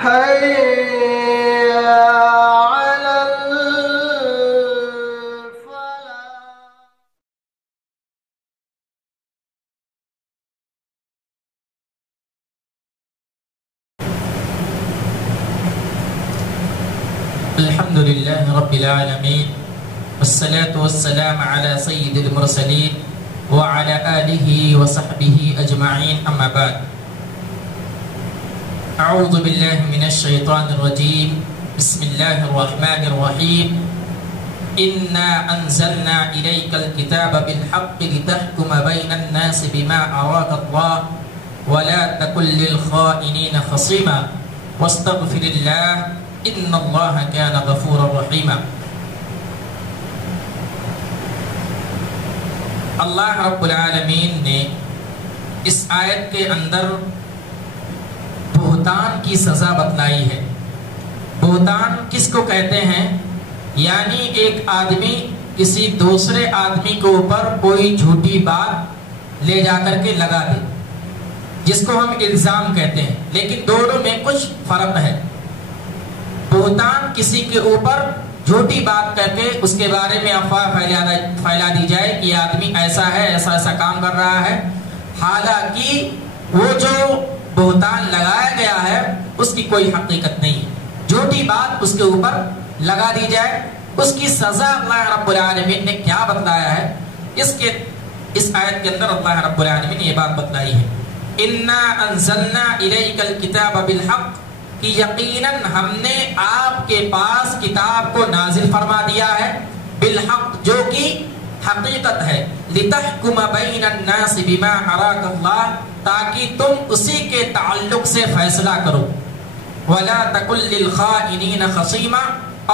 حي على الحمد لله رب العالمين والصلاة والسلام على سيد المرسلين وعلى آله وصحبه أجمعين أما بعد أعوذ بالله من الشيطان الرجيم بسم الله الرحمن الرحيم إنا أنزلنا إليك الكتاب بالحق لتحكم بين الناس بما أراك الله ولا تكن للخائنين خصيما واستغفر الله ان اللہ کان غفورا رحیما۔ اللہ رب العالمین نے اس آیت کے اندر بہتان کی سزا بتلائی ہے۔ بہتان کس کو کہتے ہیں؟ یعنی ایک آدمی کسی دوسرے آدمی کے اوپر کوئی جھوٹی بات لے جا کر کے لگا دے، جس کو ہم الزام کہتے ہیں، لیکن دونوں میں کچھ فرق ہے۔ بہتان کسی کے اوپر جھوٹی بات کر کے اس کے بارے میں افواہ پھیلا دی جائے کہ یہ آدمی ایسا ہے، ایسا کام کر رہا ہے، حالانکہ وہ جو بہتان لگایا گیا ہے اس کی کوئی حقیقت نہیں ہے، جھوٹی بات اس کے اوپر لگا دی جائے۔ اس کی سزا اللہ رب العالمین نے کیا بتلایا ہے؟ اس آیت کے اندر اللہ رب العالمین نے یہ بات بتلائی ہے، انا انزلنا الیک الکتاب بالحق، کہ یقیناً ہم نے آپ کے پاس کتاب کو نازل فرما دیا ہے، بالحق جو کہ حقیقت ہے، لتحکم بین الناس بما اراک اللہ، تاکہ تم اسی کے تعلق سے فیصلہ کرو، ولا تکن للخائنین خصیما،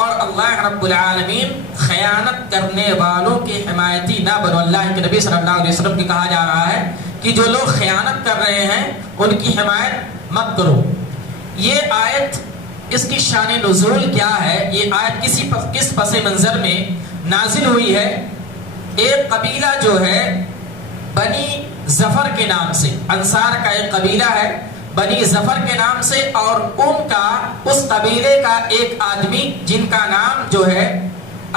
اور اللہ رب العالمین خیانت کرنے والوں کے حمایتی نہ بنو۔ اللہ کے نبی صلی اللہ علیہ وسلم کو کہا جا رہا ہے کہ جو لوگ خیانت کر رہے ہیں ان کی حمایت مت کرو۔ یہ آیت، اس کی شان نزول کیا ہے؟ یہ آیت کس پس منظر میں نازل ہوئی ہے؟ ایک قبیلہ جو ہے بنی ظفر کے نام سے، انصار کا ایک قبیلہ ہے بنی ظفر کے نام سے، اور اس قبیلے کا ایک آدمی جن کا نام جو ہے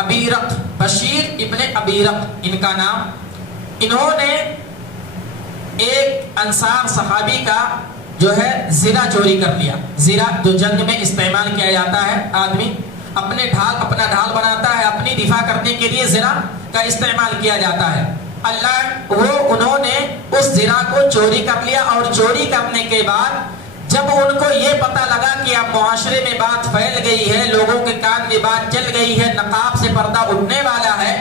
ابیرق، بشیر ابن ابیرق ان کا نام، انہوں نے ایک انصار صحابی کا جو ہے زرہ چوری کر لیا۔ زرہ جو جنگ میں استعمال کیا جاتا ہے، آدمی اپنا ڈھال بناتا ہے، اپنی دفاع کرنے کے لیے زرہ کا استعمال کیا جاتا ہے۔ انہوں نے اس زرہ کو چوری کر لیا، اور چوری کرنے کے بعد جب ان کو یہ پتہ لگا کہ اب معاشرے میں بات پھیل گئی ہے، لوگوں کے کان میں بات چل گئی ہے، نقاب سے پردہ اٹھنے والا ہے،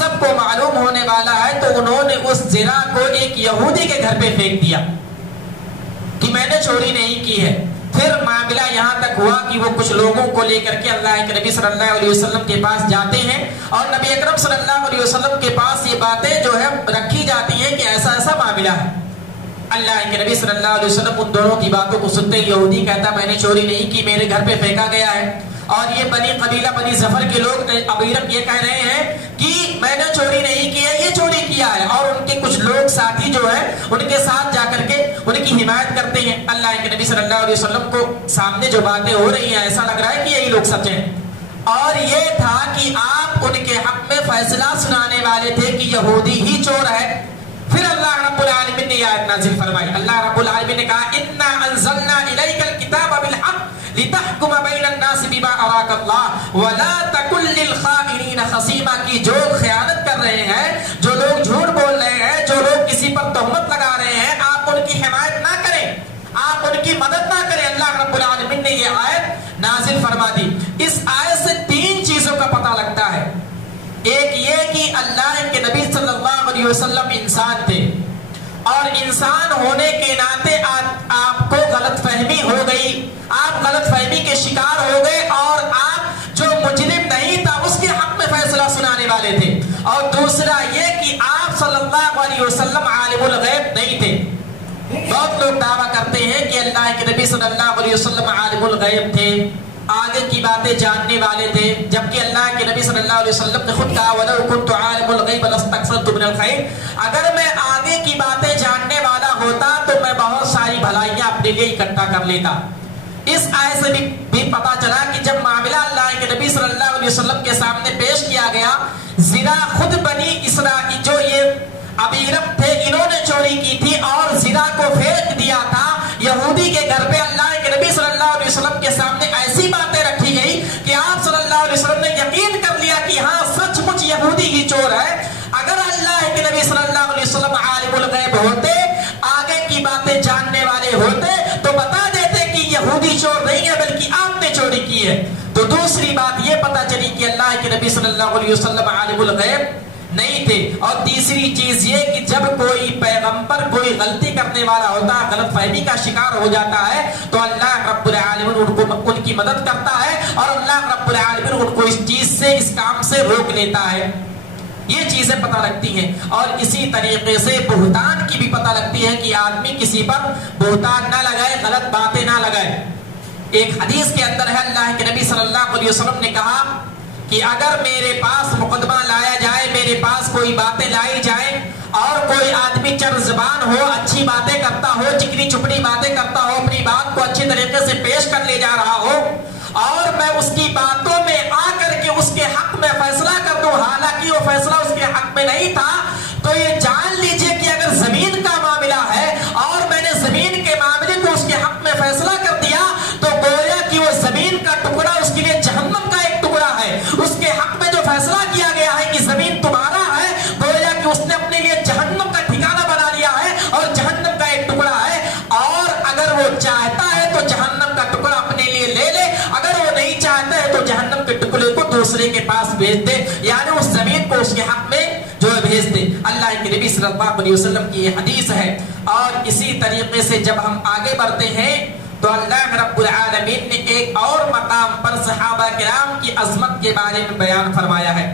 سب کو معلوم ہونے والا ہے، تو انہوں نے اس زرہ کو ایک یہودی کے گھر پہ پھینک دیا کہ میں نے چوری نہیں کی ہے۔ پھر معاملہ یہاں تک ہوا کہ وہ کچھ لوگوں کو لے کر کے اللہ کے نبی صلی اللہ علیہ وسلم کے پاس جاتے ہیں، اور نبی اکرم صلی اللہ علیہ وسلم کے پاس یہ باتیں جو ہے رکھی جاتی ہیں کہ ایسا معاملہ ہے۔ اللہ کے نبی صلی اللہ علیہ وسلم ان دونوں کی باتوں کو سنتے، یہودی کہتا میں نے چوری نہیں کی، میرے گھر پہ پھینکا گیا ہے، اور یہ قبیلہ بنی ظفر کے لوگ ابیرق یہ کہہ رہے ہیں کہ میں نے چوری نہیں کی ہے، یہ چوری کیا ہے، اور ان کے کچھ لوگ ساتھی جو ہے ان کے ساتھ جا کر کے ان کی حمایت کرتے ہیں۔ اللہ کے نبی صلی اللہ علیہ وسلم کو سامنے جو باتیں ہو رہی ہیں ایسا لگ رہا ہے کہ یہی لوگ سچ ہیں، اور یہ تھا کہ آپ ان کے حق میں فیصلہ سنانے والے تھے کہ یہودی ہی چور ہے۔ پھر اللہ رب العالمین نے یہ آیت نازل فرمائی۔ اللہ رب العالمین نے کہا انا انزلنا الیک الکتاب بالحق لتحکم بین الناس بما اراک اللہ ولا تکن للخائنین خصیما، کی جو خیانت کر رہے ہیں، جو لوگ جھوٹ بول رہے ہیں، جو لوگ کسی پر تہمت لگا رہے ہیں، آپ ان کی حمایت نہ کریں، آپ ان کی مدد نہ کریں۔ اللہ رب العالمین نے یہ آیت نازل فرما دی۔ اس آیت سے تین چیزوں کا پتہ لگتا ہے۔ ایک یہ کہ اللہ کے نبی صلی اللہ علیہ وسلم انسان تھے، اور انسان ہونے کے ناطے آپ کو غلط فہمی ہو گئی، آپ غلط فہمی کے شکار ہو گئے، اور آپ جو مجرم نہیں تھا اس کے حق میں فیصلہ سنانے والے تھے۔ اور دوسرا یہ کہ آپ صلی اللہ علیہ وسلم عالم الغیب نہیں تھے۔ بہت لوگ دعویٰ کرتے ہیں کہ اللہ کے نبی صلی اللہ علیہ وسلم عالم الغیب تھے، آگے کی باتیں جاننے والے تھے، جبکہ اللہ کے نبی صلی اللہ علیہ وسلم نے خود کہا وَلَوْ كُنْتُ عَالِمُ الْغَيْبِ لَاسْتَكْثَرْتُ مِنَ الْخَيْرِ، اگر میں آگے کی باتیں جاننے والا ہوتا تو میں بہت ساری بھلائیاں اپنے لیے اکٹھا کر لیتا، اس آیت سے بھی پتا چلا کہ جب معاملہ اللہ کے نبی صلی اللہ علیہ وسلم کے سامنے پیش کیا گیا، زنا خود بنی اسرائیل جو یہ ابیرم تھے انہوں نے چوری کی تھی اور زنا کو پھینک دیا تھا یہودی کے گھر پہ، اللہ کے نبی صلی اللہ علیہ وسلم کے سامنے ایسی باتیں رکھی گئی کہ آپ صلی اللہ علیہ وسلم نے یقین کر لیا کہ ہاں سچ مچ یہودی ہی چور ہے۔ اگر اللہ کے نبی صلی اللہ علیہ وسلم عالم الغیب ہوتے، آگے کی باتیں جاننے والے ہوتے تو بتا دیتے کہ یہودی چور نہیں ہے بلکہ آپ نے چوری کی ہے۔ تو دوسری بات یہ پتا چلی کہ اللہ کے نبی صلی اللہ علیہ وسلم عالم الغیب نہیں تھے۔ اور تیسری چیز یہ کہ جب کوئی پیغمبر کوئی غلطی کرنے والا ہوتا ہے، غلط فہمی کا شکار ہو جاتا ہے، تو اللہ رب العالمین ان کی مدد کرتا ہے اور اللہ رب العالمین ان کو اس چیز سے، اس کام سے روک لیتا ہے۔ یہ چیزیں پتہ لگتی ہیں۔ اور اسی طریقے سے بہتان کی بھی پتہ لگتی ہے کہ آدمی کسی پر بہتان نہ لگائے، غلط باتیں نہ لگائے۔ ایک حدیث کے اندر ہے، اللہ کے نبی صلی اللہ علیہ وسلم نے کہا کہ اگر میرے پاس مقدمہ لایا جائے، میرے پاس کوئی باتیں لائی جائیں اور کوئی آدمی چر زبان ہو، اچھی باتیں کرتا ہو، چکنی چپڑی باتیں کرتا ہو، اپنی بات کو اچھی طریقے سے پیش کر لے جا رہا ہو، اور میں اس کی باتوں میں آ کر کے اس کے حق میں فیصلہ کر دوں حالانکہ وہ فیصلہ اس کے حق میں نہیں تھا، تو یہ جان لیجئے کہ اگر زمین کا معاملہ ہے اور میں نے زمین کے معاملے کو اس کے حق میں فیصلہ کر دیا تو گویا کہ وہ زمین کا ٹکڑا اس کے لیے جہنم کا ایک ٹکڑا ہے۔ اس کے حق میں جو فیصلہ کیا گیا ہے کہ زمین تمہارا ہے، گویا کہ اس نے اپنے لیے جہنم کا ٹھکانہ بنا لیا ہے اور جہنم کا ایک ٹکڑا ہے۔ اور اگر وہ چاہتا ہے تو جہنم کا ٹکڑا اپنے لیے لے لے، اگر وہ نہیں چاہتا ہے تو جہنم کے ٹکڑے کو دوسرے کے پاس بھیج دے، یعنی اس زمین کو اس کے حق میں جو ہے بھیج دے۔ اللہ کے نبی صلی اللہ علیہ وسلم کی یہ حدیث ہے۔ اور اسی طریقے سے جب ہم آگے بڑھتے ہیں تو اللہ رب العالمین نے ایک اور مقام پر صحابہ کرام کی عظمت کے بارے میں بیان فرمایا ہے۔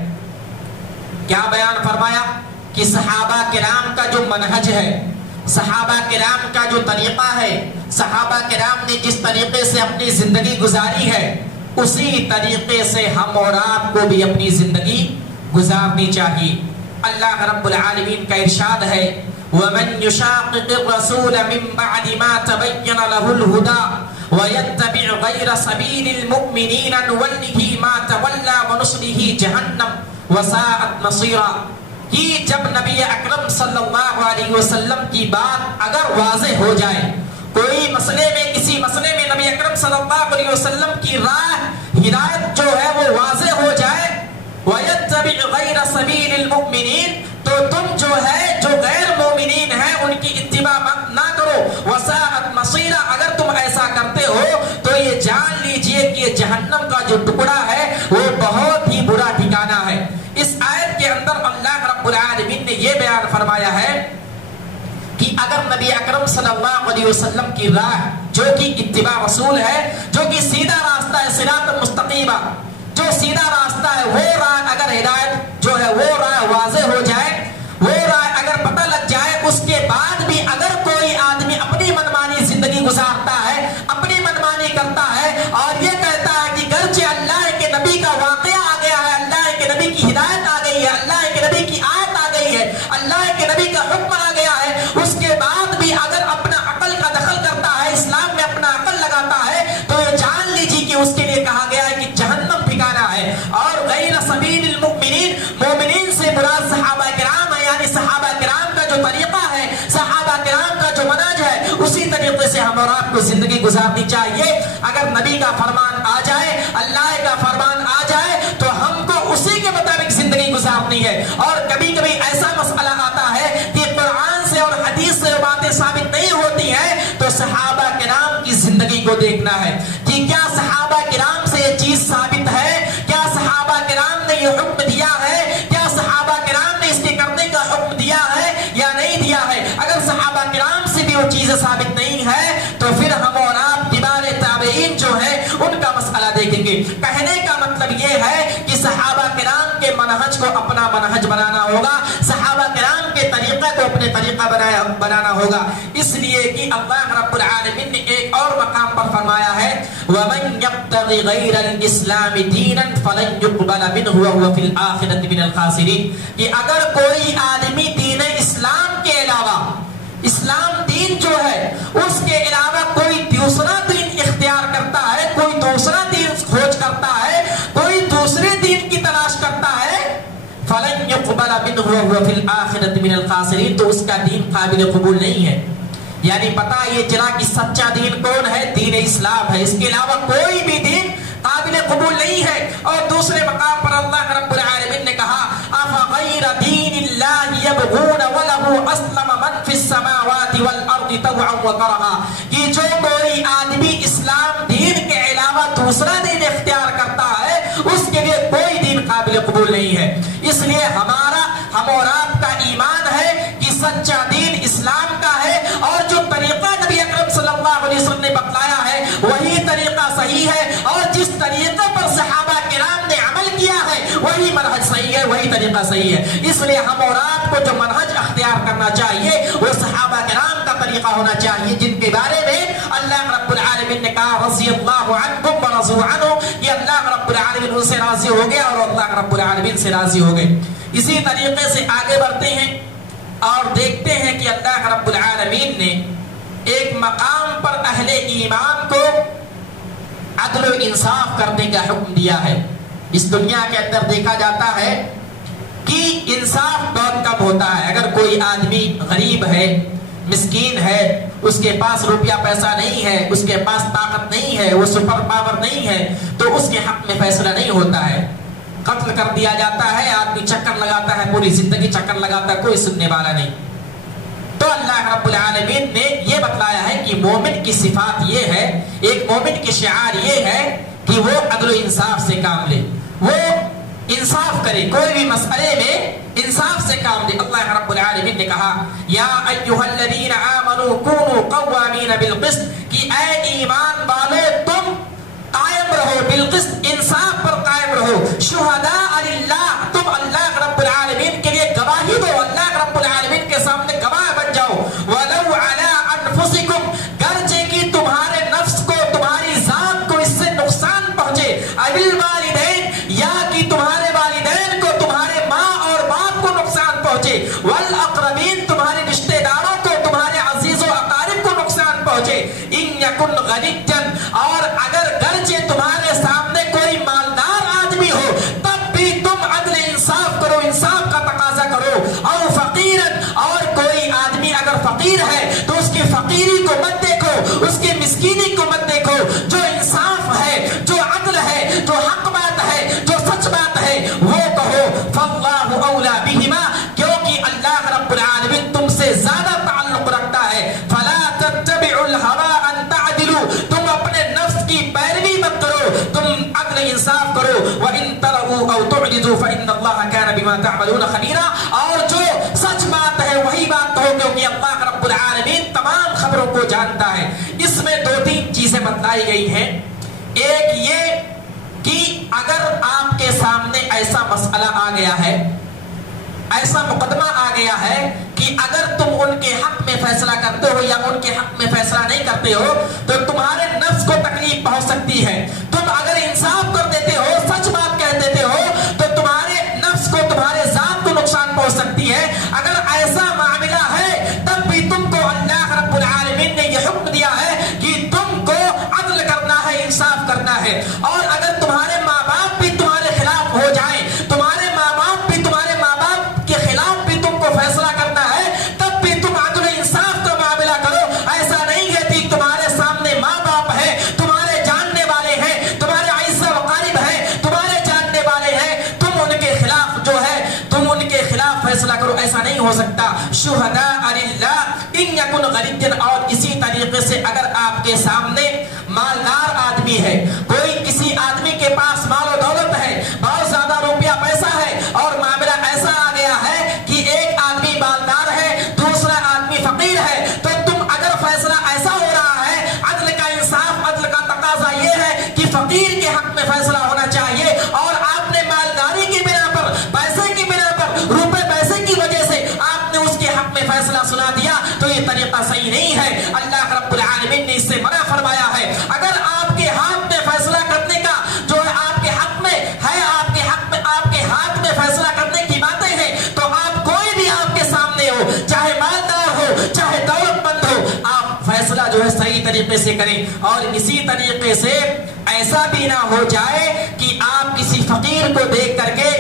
کیا بیان فرمایا؟ کہ صحابہ کرام کا جو منہج ہے، صحابہ کرام کا جو طریقہ ہے، صحابہ کرام نے جس طریقے سے اپنی زندگی گزاری ہے، اسی طریقے سے ہم اور آپ کو بھی اپنی زندگی گزارنی چاہیے۔ اللہ رب العالمین کا ارشاد ہے، وَمَن يُشَاقِقِ الرَّسُولَ مِن بَعْدِ مَا تَبَيَّنَ لَهُ الْهُدَى وَيَتَّبِعْ غَيْرَ سَبِيلِ الْمُؤْمِنِينَ نُوَلِّهِ مَا تَوَلَّى وَنُصْلِهِ جَهَنَّمَ وَسَاءَتْ مَصِيرًا۔ کہ جب نبی اکرم صلی اللہ علیہ وسلم کی بات اگر واضح ہو جائے، کوئی مسئلے میں، کسی مسئلے میں نبی اکرم صلی اللہ علیہ وسلم کی راہ ہدایت جو ہے وہ واضح ہو جائے، وَيَتَّبِعْ غَيْرَ سَبِيلِ الْمُؤْمِنِينَ، تو تم جو ہے جو غیر مومنین ہیں ان کی اتباع نہ کرو، وَسَاءَتْ مَصِيرًا، اگر تم ایسا کرتے ہو تو یہ جان لیجئے کہ یہ جہنم کا جو ٹکڑا ہے وہ بہت ہی برا ٹھکانہ ہے۔ اس آیت کے اندر اللہ رب العالمین نے یہ بیان فرمایا ہے کہ اگر نبی اکرم صلی اللہ علیہ وسلم کی راہ جو کہ اتباع رسول ہے، جو کہ سیدھا راستہ ہے، صراط مستقیمہ، جو سیدھا راستہ ہے، وہ راہ اگر ہدایت جو ہے وہ راہ واضح ہو جائے، وہ راہ اگر پتہ لگ جائے، اس کے بعد بھی اگر کوئی آدمی اپنی منمانی زندگی گزارتا ہے، اپنی منمانی کرتا ہے اور یہ کہتا ہے کہ گرچہ اللہ کے نبی کا واقعہ آ گیا ہے، اللہ کے نبی کی ہدایت آ گئی ہے، اللہ کے نبی کی آیت آ گئی ہے، اللہ کے نبی کا حکم آ گیا ہے، اس کے بعد بھی اگر اپنا عقل کا دخل کرتا ہے، اسلام میں اپنا عقل لگاتا ہے، تو یہ جان لیجیے کہ اس کے لیے کہا گیا ہے کہ جہنم ٹھکانہ ہے۔ اور غیر سبیل المؤمنین، مومنین سے مراد صحابہ کرام ہے، یعنی صحابہ کرام کا جو طریقہ ہے، صحابہ کرام کا جو منہج ہے، اسی طریقے سے ہم اور آپ کو زندگی گزارنی چاہیے۔ اگر نبی کا فرمان آ جائے، اللہ کا فرمان آ جائے تو ہم کو اسی کے مطابق زندگی گزارنی ہے۔ اور کبھی کبھی ایسا مسئلہ آتا ہے کہ قرآن سے اور حدیث سے باتیں ثابت نہیں ہوتی ہیں، تو صحابہ کرام کی زندگی کو دیکھنا ہے کہ کیا صحابہ کرام سے یہ چیز ثابت ہے، کیا صحابہ کرام نے یہ حکم دیا ہے، کیا صحابہ کرام نے اس کے کرنے کا حکم دیا ہے یا نہیں دیا ہے۔ اگر صحابہ کرام سے بھی وہ چیزیں ثابت نہیں ہے تو پھر ہم اور آپ تبع تابعین جو ہے ان کا مسئلہ دیکھیں گے۔ کہنے کا مطلب یہ ہے کہ صحابہ کرام کے منہج کو اپنا منہج بنانا ہوگا، صحابہ کرام کے طریقہ کو اپنے طریقہ بنانا ہوگا۔ اس لیے کہ اللہ رب العالمین نے ایک اور مقام پر فرمایا ہے، وَمَن يَبْتَغِ غَيْرَ الْإِسْلَامِ دِينًا فَلَن يُقْبَلَ مِنْهُ وَهُوَ فِي الْآخِرَةِ مِنَ الْخَاسِرِينَ، کہ اگر کوئی آدمی دین اسلام کے علاوہ، اسلام دین جو ہے اس کے علاوہ کوئی دوسرا دین اختیار کرتا وهو في الآخرة من الخاسرين، تو اس کا دین قابل قبول نہیں ہے. یعنی پتہ یہ چلا کہ سچا دین کون ہے؟ دین اسلام ہے. اس کے علاوہ کوئی بھی دین قابل قبول نہیں ہے. اور دوسرے مقام پر اللہ رب العالمین نے کہا افغیر دین اللہ یبغون وله اسلم من فی السماوات والارض طوعا وکرها، کہ جو کوئی آدمی اسلام دین کے علاوہ دوسرا دین اختیار کرتا ہے اس کے لیے کوئی دین قابل قبول نہیں ہے. اس لیے ہم اور آپ کا ایمان ہے کہ سچا دین اسلام کا ہے، اور جو طریقہ نبی اکرم صلی اللہ علیہ وسلم نے بتلایا ہے وہی طریقہ صحیح ہے، اور جس طریقے پر صحابہ کرام نے عمل کیا ہے وہی منہج صحیح ہے، وہی طریقہ صحیح ہے. اس لیے ہم اور آپ کو جو منہج اختیار کرنا چاہیے وہ صحابہ کرام کا طریقہ ہونا چاہیے، جن کے بارے میں اللہ رب العالمین نے کہا رضی اللہ عنکم ورضوا عنہ، کہ اللہ رب العالمین ان سے راضی ہو گیا اور اللہ رب العالمین سے راضی ہو گئے. اسی طریقے سے آگے بڑھتے ہیں اور دیکھتے ہیں کہ اللہ رب العالمین نے ایک مقام پر اہل ایمان کو عدل و انصاف کرنے کا حکم دیا ہے. اس دنیا کے اندر دیکھا جاتا ہے کہ انصاف بہت کم ہوتا ہے. اگر کوئی آدمی غریب ہے، مسکین ہے، اس کے پاس روپیہ پیسہ نہیں ہے، اس کے پاس طاقت نہیں ہے، وہ سپر پاور نہیں ہے، تو اس کے حق میں فیصلہ نہیں ہوتا ہے. قتل کر دیا جاتا ہے، آدمی چکر لگاتا ہے، پوری زندگی چکر لگاتا ہے، کوئی سننے والا نہیں. تو اللہ رب العالمین نے یہ بتلایا ہے کہ مومن کی صفات یہ ہے، ایک مومن کی شعار یہ ہے کہ وہ عدل و انصاف سے کام لے، وہ انصاف کرے، کوئی بھی مسئلے میں انصاف سے کام لے. اللہ رب العالمین نے کہا یا ایھا الذین آمنوا کونوا قوامین بالقسط، کہ اے ایمان والو تم قائم رہو بالقسط، انصاف پر قائم رہو. شہداء للہ، تم اللہ رب العالمین کے لیے گواہی دو، اللہ رب العالمین کے سامنے گواہ بن جاؤ. ولو علی انفسکم، گرچہ کہ تمہارے نفس کو، تمہاری ذات کو اس سے نقصان پہنچے. بالوالدین، یا کہ تمہارے والدین کو، تمہارے ماں اور باپ کو نقصان پہنچے. والاقربین، تمہارے رشتہ داروں کو، تمہارے عزیز و اقارب کو نقصان پہنچے. ان یکن غنیا، اور اگر گرچہ تمہارے سامنے کوئی مالدار آدمی ہو تب بھی تم عدل انصاف کرو، انصاف کا تقاضا کرو. او فقیرن، اور کوئی آدمی اگر فقیر ہے تو اس کی فقیری کو مت دیکھو، اس کی مسکینی کو مت دیکھو. جو انصاف ہے، جو عدل ہے، جو حق بات ہے، جو سچ بات ہے وہ کہو. فاللہ اولی بہما، کیونکہ اللہ رب العالمین تم سے زیادہ تعلق رکھتا ہے. فلا تتبعوا الہوی ان تعدلوا، تم اپنے نفس کی پیروی مت کرو، تم عدل انصاف کرو. وَإِن تَرَوْا أَوْ تُعْرِضُوا فَإِنَّ اللَّهَ كَانَ بِمَا تَعْمَلُونَ خَبِيرًا، اور جو سچ بات ہے وہی بات کہو، کیونکہ اللہ رب العالمین تمام خبروں کو جانتا ہے. اس میں دو تین چیزیں بتلائی گئی ہیں. ایک یہ کہ اگر آپ کے سامنے ایسا مسئلہ آ گیا ہے، ایسا مقدمہ آ گیا ہے کہ اگر تم ان کے حق میں فیصلہ کرتے ہو یا ان کے حق میں فیصلہ نہیں کرتے ہو تو تمہارے نفس کو تکلیف پہنچ سکتی ہے. تم اگر انصاف کر دیتے ہو، سچ بات کہہ دیتے ہو، تو تمہارے نفس کو، تمہارے ذات کو نقصان پہنچ سکتی ہے. اگر ایسا معاملہ ہے تب بھی تم کو اللہ رب العالمین نے یہ حکم دیا ہے کہ تم کو عدل کرنا ہے، انصاف کرنا ہے. اور اگر تمہارے ماں باپ بھی تمہارے خلاف ہو جائیں، تمہارے ماں باپ بھی تمہارے ماں باپ کے خلاف بھی تم کو فیصلہ کرنا ہے، تب بھی تم عدل انصاف کا معاملہ کرو. ایسا نہیں ہے کہ تمہارے سامنے ماں باپ ہے، تمہارے جاننے والے ہیں، تمہارے عزیز و اقارب ہیں، تمہارے جاننے والے ہیں، تم ان کے خلاف جو ہے تم ان کے خلاف فیصلہ کرو، ایسا نہیں ہو سکتا. شہداء للہ ان یکن غنیا، اور اسی طریقے سے اگر آپ کے سامنے مالدار آدمی ہے، کوئی کسی آدمی کے پاس مال و دولت ہے، بہت زیادہ روپیہ پیسہ ہے، اور معاملہ ایسا آ گیا ہے کہ ایک آدمی مالدار ہے، دوسرا آدمی فقیر ہے، تو تم اگر فیصلہ ایسا ہو رہا ہے، عدل کا انصاف، عدل کا تقاضا یہ ہے کہ فقیر کے حق میں فیصلہ ہونا چاہیے، اور آپ نے مالداری کی بنا پر، پیسے کی بنا پر، روپے پیسے کی وجہ سے آپ نے اس کے حق میں فیصلہ سنا دیا، تو یہ طریقہ صحیح نہیں ہے. اللہ رب العالمین نے اس سے منع فرمایا ہے. اگر آپ کے ہاتھ میں فیصلہ کرنے کا جو ہے آپ کے حق میں ہے، آپ کے حق میں، آپ کے ہاتھ میں فیصلہ کرنے کی باتیں ہیں، تو آپ کوئی بھی آپ کے سامنے ہو، چاہے مالدار ہو، چاہے دولت مند ہو، آپ فیصلہ جو ہے صحیح طریقے سے کریں. اور اسی طریقے سے ایسا بھی نہ ہو جائے کہ آپ کسی فقیر کو دیکھ کر کے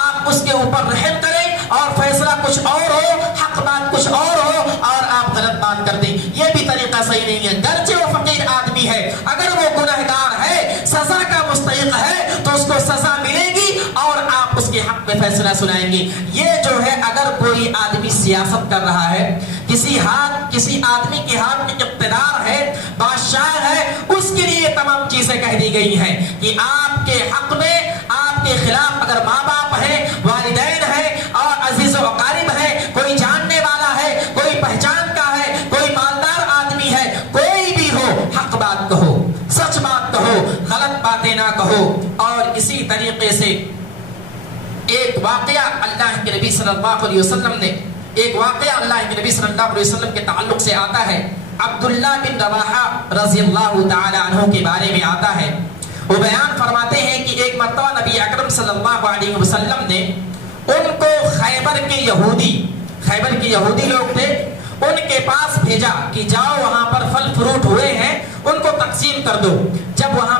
آپ اس کے اوپر رحم کریں اور فیصلہ کچھ اور ہو، حق بات کچھ اور ہو اور آپ غلط بات کر دیں، یہ بھی طریقہ صحیح نہیں ہے۔ گرچہ وہ فقیر آدمی ہے، اگر وہ گنہگار ہے، سزا کا مستحق ہے تو اس کو سزا ملے گی اور آپ اس کے حق میں فیصلہ سنائیں گے۔ یہ جو ہے اگر کوئی آدمی سیاست کر رہا ہے، کسی آدمی کے ہاتھ میں اقتدار ہے، بادشاہ ہے، اس کے لیے تمام چیزیں کہہ دی گئی ہیں کہ آپ کے حق میں، آپ کے خلاف اگر ماں باپ ہیں، والدین ہیں اور عزیز و اقارب ہیں، کوئی جاننے والا ہے، کوئی پہچان کا ہے، کوئی مالدار آدمی ہے، کوئی بھی ہو، حق بات کہو، سچ بات کہو، غلط باتیں نہ کہو۔ اور اسی طریقے سے ایک واقعہ اللہ کے نبی صلی اللہ علیہ وسلم نے، ایک واقعہ اللہ کے نبی صلی اللہ علیہ وسلم کے تعلق سے آتا ہے، عبداللہ بن رواحہ رضی اللہ تعالی عنہ کے بارے میں آتا ہے۔ وہ بیان فرماتے ہیں کہ ایک مرتبہ نبی اکرم صلی اللہ علیہ وسلم نے ان کو خیبر کے یہودی لوگ تھے، ان کے پاس بھیجا کہ جاؤ وہاں پر پھل فروٹ ہوئے ہیں، ان کو تقسیم کر دو۔ جب وہاں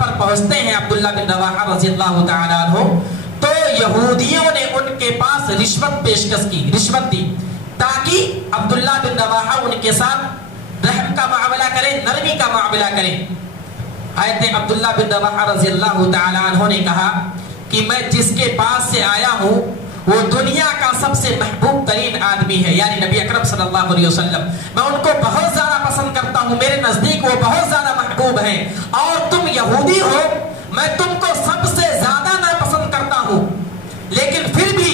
پر پہنچتے ہیں عبداللہ بن رواحہ رضی اللہ تعالی عنہ، تو یہودیوں نے ان کے پاس رشوت دی تاکہ عبداللہ بن رواحہ ان کے ساتھ رحم کا معاملہ کریں، نرمی کا معاملہ کریں۔ حضرت عبداللہ بن رواحہ رضی اللہ تعالی عنہ نے کہا کہ میں جس کے پاس سے آیا ہوں وہ دنیا کا سب سے محبوب ترین آدمی ہے، یعنی نبی اکرم صلی اللہ علیہ وسلم، میں ان کو بہت زیادہ پسند کرتا ہوں، میرے نزدیک وہ بہت زیادہ محبوب ہیں، اور تم یہودی ہو، میں تم کو سب سے زیادہ ناپسند کرتا ہوں، لیکن پھر بھی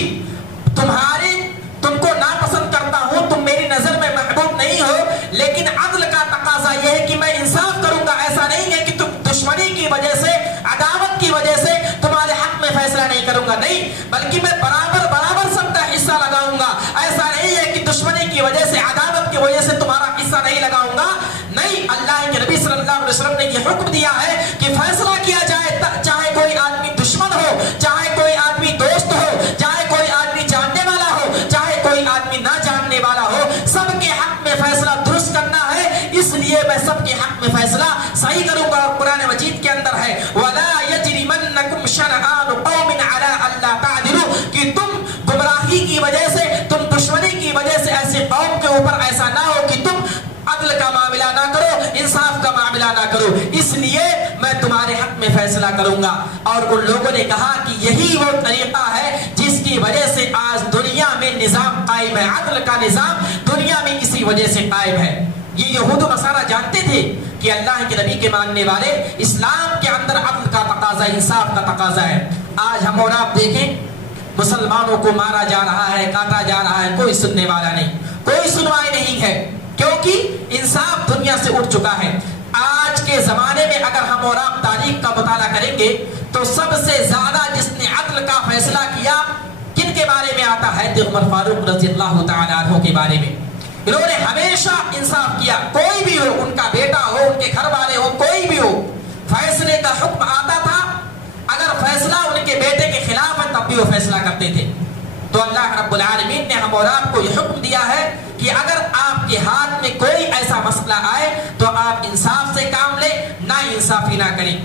تم کو ناپسند کرتا ہوں، تم میری نظر میں محبوب نہیں ہو، لیکن عدل کا تقاضا یہ ہے کہ میں انصاف کروں گا، ایسا نہیں ہے کہ تم دشمنی کی وجہ سے، عداوت کی وجہ سے تمہارے حق میں فیصلہ نہیں کروں گا، نہیں، بلکہ میں برابر سب کا حصہ لگاؤں گا، ایسا نہیں ہے کہ دشمنی کی وجہ سے، عداوت کی وجہ سے تمہارا حصہ نہیں لگاؤں گا، نہیں، اللہ کے نبی صلی اللہ علیہ وسلم نے یہ حکم دیا ہے کہ فیصلہ کیا جائے، چاہے کوئی آدمی دشمن ہو، چاہے کوئی آدمی دوست ہو، چاہے کوئی آدمی جاننے والا ہو، چاہے کوئی آدمی نہ جاننے والا ہو، سب کے حق میں فیصلہ درست کرنا ہے، اس لیے میں سب کے حق میں فیصلہ صحیح کروں گا۔ اور قرآن مجید کے اندر ہے وَلَا يَجْرِمَنَّكُمْ شَنَآنُ قَوْمٍ عَلَىٰ أَلَّا تَعْدِلُوا، کہ تم گمراہی کی وجہ سے، تم دشمنی کی وجہ سے ایسی قوم کے اوپر ایسا نہ ہو کہ تم عدل کا معاملہ نہ کرو، انصاف کا معاملہ نہ کرو، اس لیے میں تمہارے حق میں فیصلہ کروں گا۔ اور ان لوگوں نے کہا کہ یہی وہ طریقہ ہے جس کی وجہ سے آج دنیا میں نظام قائم ہے، عدل کا نظام دنیا میں اسی وجہ سے قائم ہے۔ یہ یہود و نصارہ جانتے تھے کہ اللہ کے نبی کے ماننے والے، اسلام کے اندر عدل کا تقاضا، انصاف کا تقاضا ہے۔ آج ہم اور آپ دیکھیں، مسلمانوں کو مارا جا رہا ہے، کاٹا جا رہا ہے، کوئی سننے والا نہیں، کوئی سنوائی نہیں ہے، کیونکہ انصاف دنیا سے اٹھ چکا ہے۔ آج کے زمانے میں اگر ہم اور آپ تاریخ کا مطالعہ کریں گے تو سب سے زیادہ جس نے عدل کا فیصلہ کیا کن کے بارے میں آتا ہے؟ عمر فاروق رضی اللہ تعالی عنہ کے بارے میں۔ انہوں نے ہمیشہ انصاف کیا، کوئی بھی ہو، ان کا بیٹا ہو، ان کے گھر والے ہو، کوئی بھی ہو، فیصلے کا حکم آتا تھا، اگر فیصلہ ان کے بیٹے کے خلاف ہے تب بھی وہ فیصلہ کرتے تھے۔ تو اللہ رب العالمین نے ہم اور آپ کو یہ حکم دیا ہے کہ اگر آپ کے ہاتھ میں کوئی ایسا مسئلہ آئے تو آپ انصاف سے کام لیں، نا انصافی نہ کریں۔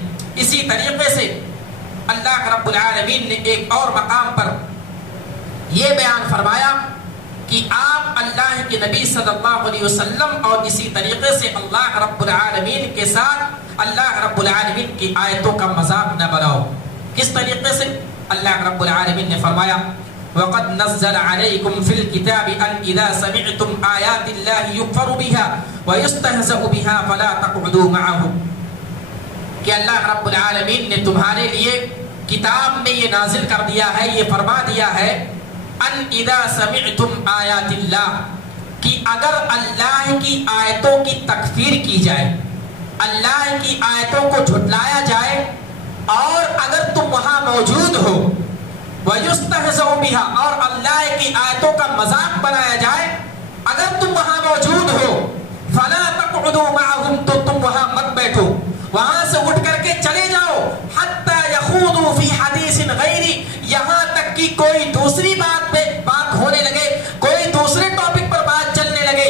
اسی طریقے سے اللہ رب العالمین نے ایک اور مقام پر یہ بیان فرمایا کہ آپ اللہ کے نبی صلی اللہ علیہ وسلم اور اسی طریقے سے اللہ رب العالمین کے ساتھ اللہ رب العالمین کی آیتوں کا مذاق نہ بناؤ۔ کس طریقے سے؟ اللہ رب العالمین نے فرمایا وَقَدْ نَزَّلَ عَلَيْكُمْ فِي الْكِتَابِ أَنْ إِذَا سَمِعْتُمْ آيَاتِ اللَّهِ يُكْفَرُ بِهَا وَيُسْتَهْزَأُ بِهَا فَلَا تَقْعُدُوا مَعَهُمْ، کہ اللہ رب العالمین نے تمہارے لیے کتاب میں یہ نازل کر دیا ہے، یہ فرما دیا ہے ان اذا سمعتم آیات اللہ، کہ اگر اللہ کی آیتوں کی تکفیر کی جائے، اللہ کی آیتوں کو جھٹلایا جائے، اور اگر تم وہاں موجود ہو، وَيُسْتَهْزَأُ بِهَا، اور اللہ کی آیتوں کا مذاق بنایا جائے، اگر تم وہاں موجود ہو، فَلَا تَقْعُدُوا مَعَهُمْ، تو تم وہاں مت بیٹھو، وہاں سے اٹھ کر کے چلے جاؤ، حَتَّى يَخُوضُوا فِي حَدِيثٍ غَيْرِ، یہاں تک کہ کوئی دوسری بات ہونے لگے، کوئی دوسرے ٹاپک پر بات چلنے لگے۔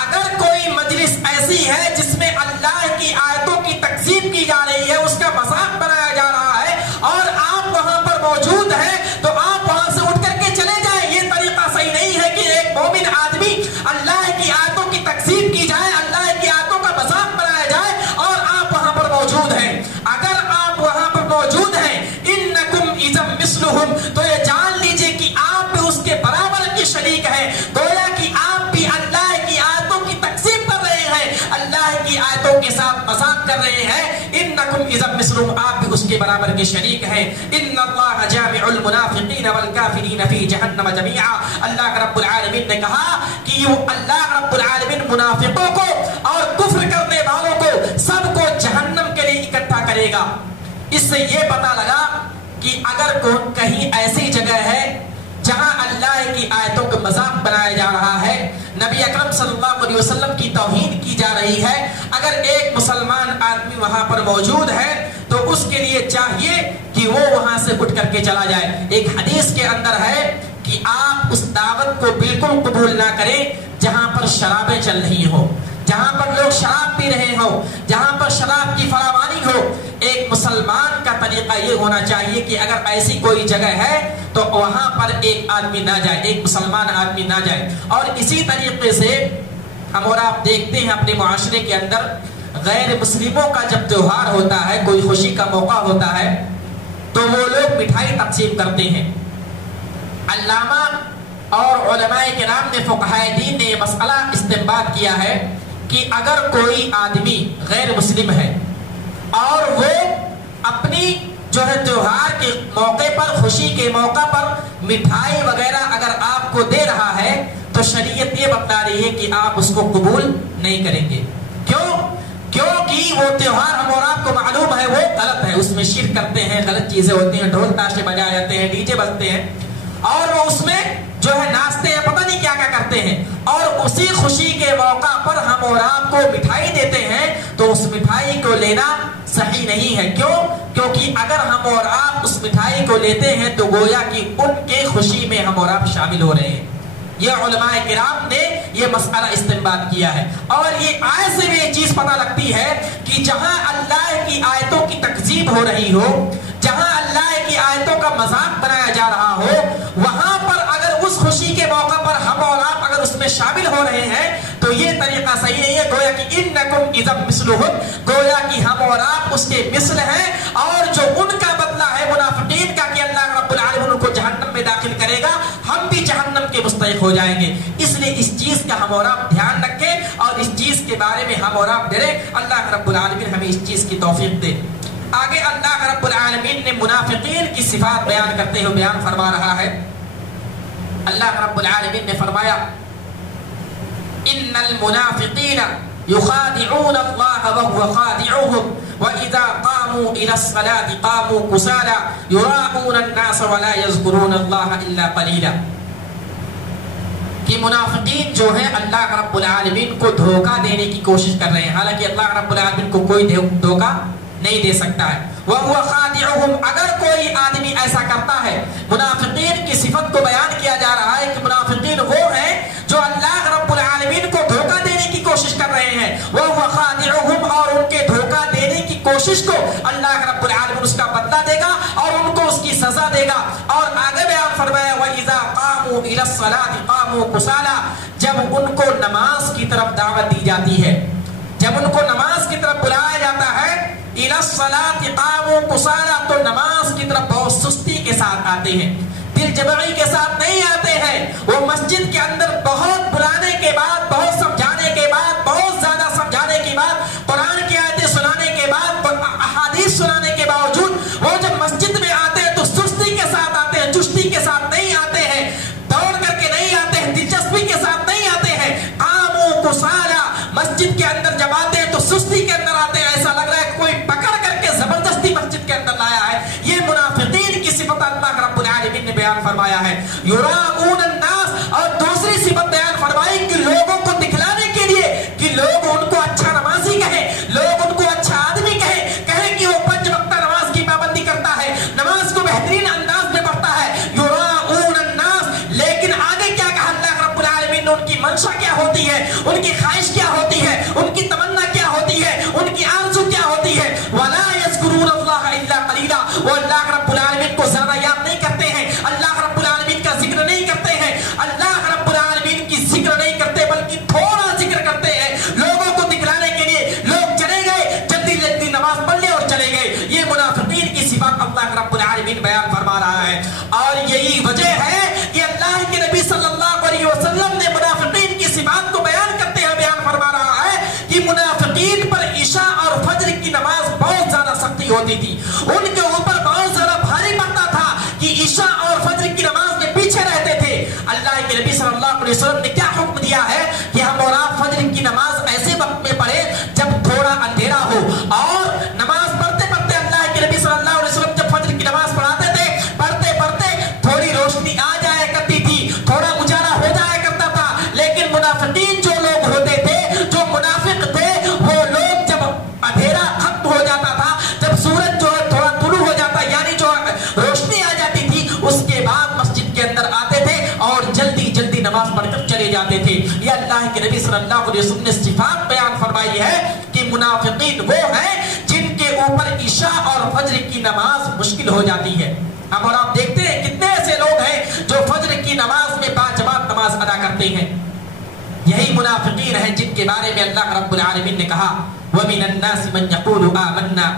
اگر کوئی مجلس ایسی ہے جس میں اللہ کی آیتوں کی تقسیم کی جا رہی ہے، اس کا مذاق بنایا جا رہا ہے، اور آپ وہاں پر موجود ہیں، تو آپ وہاں سے اٹھ کر کے چلے جائیں۔ ساتھ مذاق کر رہے ہیں، انکم اذا مثلهم، آپ بھی اس کے برابر کے شریک ہیں. ان اللہ جامع المنافقین والکافرین فی جہنم جميعا. اللہ رب العالمین نے کہا کہ اللہ رب العالمین منافقوں کو اور کفر کرنے والوں کو سب کو جہنم کے لیے اکٹھا کرے گا. اس سے یہ پتہ لگا کہ اگر کہیں ایسی جگہ ہے جہاں اللہ کی آیتوں کا مذاق بنایا جا رہا ہے، نبی اکرم صلی اللہ علیہ وسلم کی توہین کی جا رہی ہے، اگر ایک مسلمان آدمی وہاں پر موجود ہے تو اس کے لیے چاہیے کہ وہ وہاں سے اٹھ کر کے چلا جائے. ایک حدیث کے اندر ہے کہ آپ اس دعوت کو بالکل قبول نہ کریں جہاں پر شرابیں چل رہی ہوں، جہاں پر لوگ شراب پی رہے ہوں، جہاں پر شراب کی فراوانی ہو. ایک مسلمان کا طریقہ یہ ہونا چاہیے کہ اگر ایسی کوئی جگہ ہے تو وہاں پر ایک آدمی نہ جائے، ایک مسلمان آدمی نہ جائے. اور اسی طریقے سے ہم اور آپ دیکھتے ہیں اپنے معاشرے کے اندر غیر مسلموں کا جب تہوار ہوتا ہے، کوئی خوشی کا موقع ہوتا ہے تو وہ لوگ مٹھائی تقسیم کرتے ہیں. علامہ اور علماء کرام نے، فقہائے دین نے یہ مسئلہ استنباط کیا ہے کہ اگر کوئی آدمی غیر مسلم ہے اور وہ اپنی جو ہے تہوار کے موقع پر، خوشی کے موقع پر مٹھائی وغیرہ اگر آپ کو دے رہا ہے تو شریعت یہ بتا رہی ہے کہ آپ اس کو قبول نہیں کریں گے. کیونکہ وہ تہوار ہم اور آپ کو معلوم ہے وہ غلط ہے، اس میں شرک کرتے ہیں، غلط چیزیں ہوتی ہیں، ڈھول تاشے بجائے جاتے ہیں، ڈی جے بجتے ہیں اور وہ اس میں جو ہے ناچتے ہیں، پتہ نہیں کیا کیا کرتے ہیں. اور اسی خوشی کے موقع پر ہم اور آپ کو مٹھائی دیتے ہیں تو اس مٹھائی کو لینا صحیح نہیں ہے. کیونکہ اگر ہم اور آپ اس مٹھائی کو لیتے ہیں تو گویا کہ ان کے خوشی میں ہم اور آپ شامل ہو رہے ہیں. یہ علماء کرام نے یہ مسئلہ استنباط کیا ہے. اور یہ آیت سے بھی ایک چیز پتہ لگتی ہے کہ جہاں اللہ کی آیتوں کی تکذیب ہو رہی ہو، جہاں اللہ کی آیتوں کا مذاق بنایا جا رہا ہو، وہاں پر اگر اس خوشی کے موقع پر ہم اور آپ اگر اس میں شامل ہو رہے ہیں تو یہ طریقہ صحیح نہیں ہے. گویا کہ انکم اذا مثلهم، گویا کہ ہم اور آپ اس کے مثل ہیں، اور جو ان کا بدلہ ہے منافقین کا کہ اللہ رب العالمین ان کو جہنم میں داخل کرے گا، ہم بھی جہنم کے مستحق ہو جائیں گے. اس لیے اس چیز کا ہم اور آپ دھیان رکھیں اور اس چیز کے بارے میں ہم اور آپ ڈریں. اللہ رب العالمین ہمیں اس چیز کی توفیق دے. آگے اللہ رب العالمین نے منافقین کی صفات بیان کرتے ہوئے بیان فرما رہا ہے. اللہ رب العالمین نے فرمایا ان المنافقین یخادعون اللہ وهو خادعهم واذا قاموا الى الصلاة قاموا كسالى يراءون الناس ولا يذكرون الله الا قليلا. کہ منافقین جو ہیں اللہ رب العالمین کو دھوکہ دینے کی کوشش کر رہے ہیں، حالانکہ اللہ رب العالمین کو کوئی دھوکہ نہیں دے سکتا ہے. وَهُوَ خَادِعُهُمْ، اگر کوئی آدمی ایسا کرتا ہے، منافقین کی صفت کو بیان کیا جا رہا ہے کہ منافقین وہ ہیں جو اللہ رب العالمین کو دھوکہ دینے کی کوشش کر رہے ہیں. وَهُوَ خَادِعُهُمْ، اور ان کے دھوکہ دینے کی کوشش کو اللہ رب العالمین اس کا بدلہ دے گا اور ان کو اس کی سزا دے گا. اور آگے بیان فرمایا وَإِذَا قَامُوا إِلَى الصَّلَاةِ قَامُوا كُسَالَى، جب ان کو نماز کی طرف دعوت دی جاتی ہے، جب ان کو نماز کی طرف بلایا جاتا ہے، إِلَى الصَّلَاةِ قَامُوا كُسَالَى، تو نماز کی طرف بہت سستی کے ساتھ آتے ہیں، دل جمعی کے ساتھ نہیں آتے ہیں. وہ مسجد کے اندر بہت بلانے کے بعد، بہت سمجھانے کے بعد، بہت زیادہ سمجھانے کے بعد، قرآن کی آیتیں سنانے کے بعد، احادیث سنانے کے باوجود وہ جب مسجد میں آتے ہیں تو سستی کے ساتھ آتے ہیں، چستی کے ساتھ نہیں آتے ہیں، دوڑ کر کے نہیں آتے ہیں، دلچسپی کے ساتھ نہیں آتے ہیں. قاموا كسالى، مسجد کے اندر جب آتے ہیں تو سستی کے اندر آتے ہیں، ایسا لگ رہا ہے کوئی پکڑ کر کے زبردستی مسجد کے اندر لایا ہے. یہ منافقین کی صفت اللہ رب العالمین نے بیان فرمایا ہے. یراؤون الناس، اور دوسری صفت بیان فرمائی کہ لوگوں کو دکھلانے روشنی ہوتی تھی، ان کے اوپر بہت زیادہ بھاری پڑتا تھا کہ عشاء اور فجر کی نماز میں پیچھے رہتے تھے۔ اللہ کے نبی صلی اللہ علیہ وسلم نے کیا حکم دیا ہے کہ ہم اور آپ فجر کی نماز ایسے وقت میں پڑھیں جب تھوڑا اندھیرا ہو، اور نماز پڑھتے پڑھتے اللہ کے نبی صلی اللہ علیہ وسلم جب فجر کی نماز پڑھاتے تھے، پڑھتے پڑھتے تھوڑی روشنی آ جایا کرتی تھی، تھوڑا اجالا ہو جایا کرتا تھا، لیکن منافقین جو لوگ ہوتے تھے، جو منافق تھے، وہ لوگ جب اندھیرا ختم ہو جاتا تھا، جب سورج جو ہے تھوڑا طلوع ہو جاتا، یعنی جو روشنی آ جاتی تھی، اس کے بعد مسجد کے اندر آتے تھے اور جلدی جلدی نماز پڑھ کر چلے جاتے تھے۔ یہ اللہ کے نبی صلی اللہ علیہ وسلم نے صفات بیان فرمائی ہے کہ منافقین وہ ہیں جن کے اوپر عشاء اور فجر کی نماز مشکل ہو جاتی ہے۔ اب اور آپ دیکھتے ہیں کتنے ایسے لوگ ہیں جو فجر کی نماز میں باجماعت نماز ادا کرتے ہیں، یہی منافقین ہیں جن کے بارے میں اللہ رب العالمین نے کہا وَمِنَ النَّاسِ مَن يَقُولُ آمَنَّا،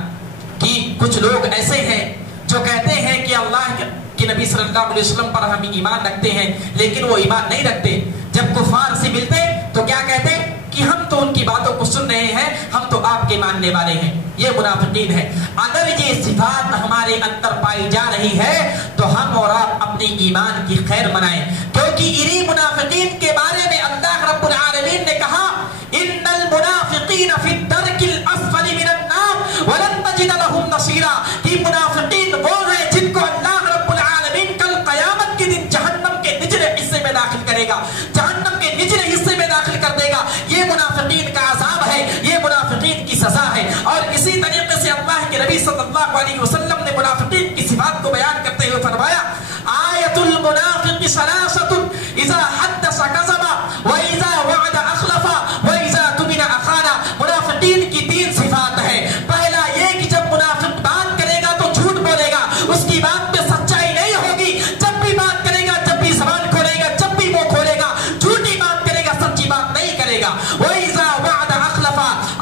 کہ کچھ لوگ ایسے ہیں جو کہتے ہیں کہ اللہ کہ نبی صلی اللہ علیہ وسلم پر ہم ایمان رکھتے ہیں، لیکن وہ ایمان نہیں رکھتے۔ جب کفار سے ملتے تو کیا کہتے کہ ہم تو ان کی باتوں کو سن رہے ہیں، ہم تو آپ کے ماننے والے ہیں۔ یہ منافقین ہے۔ اگر یہ صفات ہمارے اندر پائی جا رہی ہے تو ہم اور آپ اپنے ایمان کی خیر منائیں، کیونکہ انہی منافقین کے بارے میں اللہ رب العالمین نے کہا ان المنافقین فی الدرک الاسفل من النار ولن تجد لهم نصیرا، کہ منافقین وہ ہیں جن کو اللہ رب العالمین کل قیامت کے دن جہنم کے نچلے حصے میں داخل کرے گا، جہنم کے نچلے حصے میں داخل کر دے گا۔ یہ منافقین کا عذاب ہے، یہ منافقین کی سزا ہے۔ اور اسی طریقے سے اللہ کے نبی صلی اللہ علیہ وسلم نے منافقین کی صفات کو بیان کرتے ہوئے فرمایا آیت المنافق ثلاثۃ اذا حدث کذب واذا وعد اخلف واذا اؤتمن اخان۔ منافقین کی تین صفات ہے۔ پہلا یہ کہ جب منافق بات کرے گا تو جھوٹ بولے گا، اس کی بات میں سچائی نہیں ہوگی، جب بھی بات کرے گا، جب بھی زبان کھولے گا، جب بھی وہ کھولے گا جھوٹی بات کرے گا، سچی بات نہیں کرے گا۔ واذا وعد اخلف،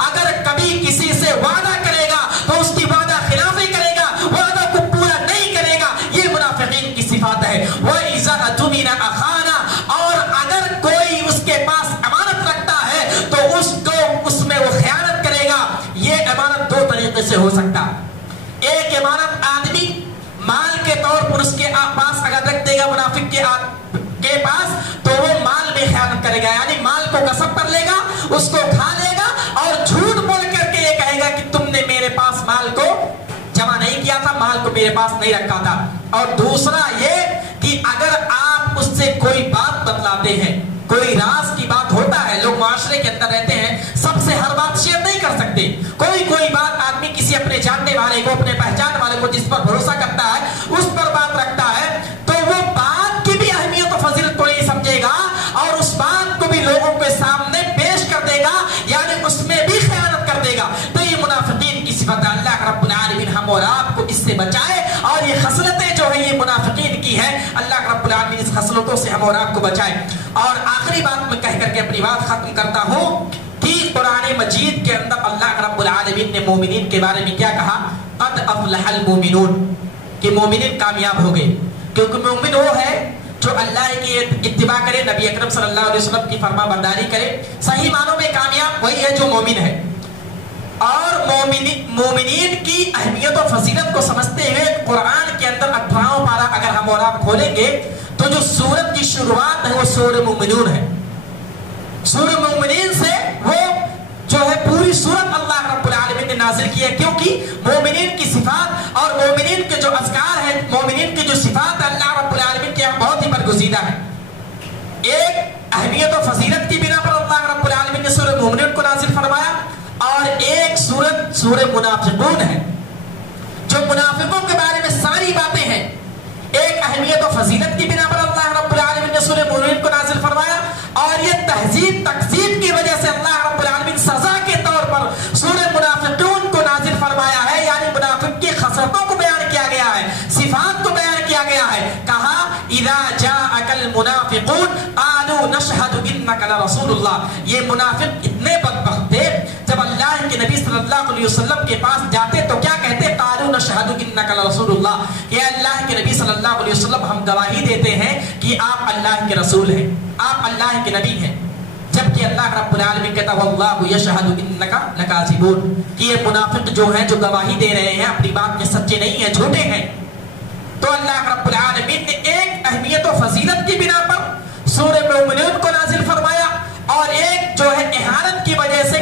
اگر کبھی کسی سے وعدہ کرے گا تو اس کی وعدہ خلافی کرے گا، وعدہ کو پورا نہیں کرے گا۔ یہ منافقین کی صفات ہے۔ واذا اؤتمن اخان، اور اگر کوئی اس کے پاس امانت رکھتا ہے تو اس میں وہ خیانت کرے گا۔ یہ امانت دو طریقے سے ہو سکتا، ایک امانت آدمی مال کے طور پر اس کے پاس اگر رکھ دے گا منافق کے پاس تو وہ مال میں خیانت کرے گا، یعنی مال کو غصب کر لے گا، اس کو کھا لے گا اور جھوٹ بول کر کے یہ کہے گا کہ تم نے میرے پاس مال کو جمع نہیں کیا تھا، مال کو میرے پاس نہیں رکھا تھا۔ اور دوسرا یہ کہ اگر آپ اس سے کوئی بات بتلاتے ہیں، کوئی راز کی بات ہوتا ہے، لوگ معاشرے کے اندر رہتے ہیں، سب سے ہر بات شیئر نہیں کر سکتے، کوئی بات آدمی کسی اپنے جاننے والے کو، اپنے پہچان والے کو جس پر بھروسہ کرتا ہے اس پر بات رکھتا ہے، تو وہ بات کی بھی اہمیت و فضیلت کو نہیں سمجھے گا اور اس بات کو بھی لوگوں کے سامنے پیش کر دے گا، یعنی اس میں بھی خیانت کر دے گا۔ تو یہ منافقین کی صفت ہے۔ اللہ رب العالمین ہم اور آپ کو اس سے بچائے، اور یہ خصلتیں جو ہیں یہ منافقین کی ہیں، اللہ رب العالمین اس خصلتوں سے ہم اور آپ کو بچائے۔ اور آخری بات میں کہہ کر کے اپنی بات ختم کرتا ہوں کہ قرآن مجید کے اندر اللہ رب العالمین نے مومنین کے بارے میں کیا کہا؟ قد افلح المومنون، کہ مومنین کامیاب ہو گئے، کیونکہ مومن وہ ہے جو اللہ کی اتباع کرے، نبی اکرم صلی اللہ علیہ وسلم کی فرما برداری کرے۔ صحیح معنوں میں کامیاب وہی ہے جو مومن ہے۔ اور مومنین کی اہمیت و فضیلت کو سمجھتے ہوئے قرآن کے اندر 18واں پارہ اگر ہم اور آپ کھولیں گے تو جو سورت کی شروعات ہے وہ سورہ مومنون ہے۔ سورہ مومنین سے وہ جو ہے پوری سورت اللہ رب العالمین نے نازل کی ہے، کیونکہ مومنین کی صفات اور مومنین کے جو اذکار ہیں، مومنین کی جو صفات اللہ رب العالمین کے یہاں بہت ہی برگزیدہ ہے۔ ایک اہمیت و فضیلت کی بنا پر اللہ رب العالمین نے سورہ مومنین کو نازل فرمایا، اور ایک سورہ منافقون ہے جو منافقوں کے بارے میں ساری باتیں ہیں۔ ایک اہمیت و فضیلت کی بنا پر اللہ رب العالمین نے سورہ مومنین کو نازل فرمایا، اور یہ تہذیب تقسیم کی وجہ سے اللہ رب العالمین سزا کے طور پر سورہ منافقون کو نازل فرمایا ہے، یعنی منافق کی خصلتوں کو بیان کیا گیا ہے، صفات کو بیان کیا گیا ہے۔ کہا اذا جاءک المنافقون قالوا نشهد انک لرسول اللہ۔ یہ منافق اتنے بدبخت تھے، جب اللہ کے نبی صلی اللہ علیہ وسلم کے پاس جاتے تو کیا کہتے؟ قالوا نشهد انک لرسول اللہ، کہ اللہ کے نبی صلی اللہ علیہ وسلم ہم گواہی دیتے ہیں کہ آپ اللہ کے رسول ہیں، آپ اللہ کے نبی ہیں۔ جبکہ اللہ رب العالمین کہتا ہے واللہ یشہد انکا لکاذبون کہ یہ منافق جو ہیں جو گواہی دے رہے ہیں اپنی بات میں سچے نہیں ہیں، جھوٹے ہیں۔ تو اللہ رب العالمین نے ایک اہمیت و فضیلت کی بنا پر سورہ مومنون کو نازل فرمایا، اور ایک جو ہے اہانت کی وجہ سے،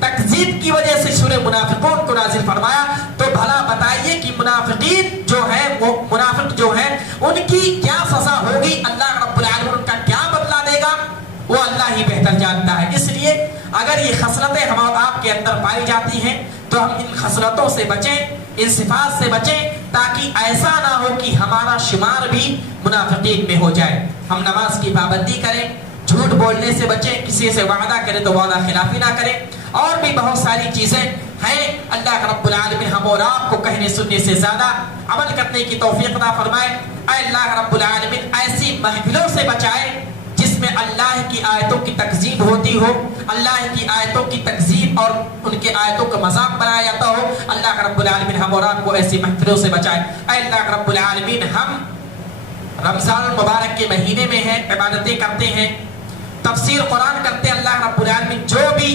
تکذیب کی وجہ سے سورہ منافقون کو نازل فرمایا۔ تو بھلا بتائیے کہ منافقین جو ہے، وہ منافق جو ہے ان کی کیا سزا ہوگی، اللہ رب العالمین ان کا کیا بدلہ دے گا، وہ اللہ ہی بہتر جانتا ہے۔ اس لیے اگر یہ خصلتیں ہم اور آپ کے اندر پائی جاتی ہیں تو ہم ان خصلتوں سے بچیں، ان صفات سے بچیں، تاکہ ایسا نہ ہو کہ ہمارا شمار بھی منافقین میں ہو جائے۔ ہم نماز کی پابندی کریں، جھوٹ بولنے سے بچیں، کسی سے وعدہ کریں تو وعدہ خلافی نہ کریں، اور بھی بہت ساری چیزیں ہیں۔ اللہ رب العالمین ہم اور آپ کو کہنے سننے سے زیادہ عمل کرنے کی توفیق عطا فرمائے۔ اے اللہ رب العالمین ایسی محفلوں سے بچائے جس میں اللہ کی آیتوں کی تکذیب ہوتی ہو، اللہ کی آیتوں کی تکذیب اور ان کے آیتوں کا مذاق بنایا جاتا ہو۔ اللہ رب العالمین ہم اور آپ کو ایسی محفلوں سے بچائے۔ اے اللہ رب العالمین ہم رمضان المبارک کے مہینے میں ہیں، عبادتیں کرتے ہیں، تفسیر قرآن کرتے ہیں۔ اللہ رب العالمین جو بھی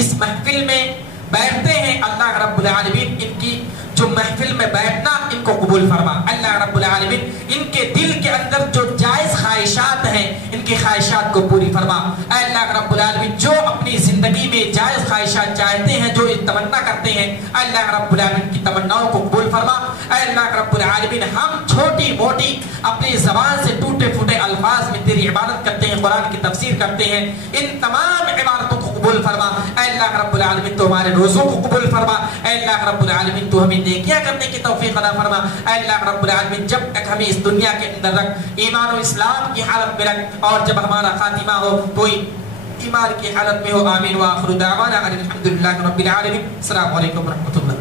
اس محفل میں بیٹھتے ہیں، اللہ رب العالمین ان کی جو محفل میں بیٹھنا ان کو قبول فرما۔ اللہ رب العالمین ان کے دل کے اندر جو جائز خواہشات ہیں ان کی خواہشات کو پوری فرما۔ اے اللہ رب العالمین جو اپنی زندگی میں جائز خواہشات چاہتے ہیں، جو تمنا کرتے ہیں، اے اللہ رب العالمین کی تمناؤں کو قبول فرما۔ اے اللہ رب العالمین ہم چھوٹی موٹی اپنی زبان سے ٹوٹے پھوٹے الفاظ میں تیری عبادت کرتے ہیں، قرآن کی تفسیر کرتے ہیں، ان تمام عبادتوں کو قبول فرما۔ اے اللہ رب العالمین تو ہمارے روزوں کو قبول فرما۔ اے اللہ رب العالمین تو ہمیں نیکیاں کرنے کی توفیق عطا فرما۔ اے اللہ رب العالمین جب تک ہمیں اس دنیا کے اندر رکھ، ایمان و اسلام کی حالت میں رکھ، اور جب ہمارا خاتمہ ہو کوئی ایمان کی حالت میں ہو۔ آمین وآخر دعوانا الحمدللہ رب العالمین۔ السلام علیکم ورحمۃ اللہ۔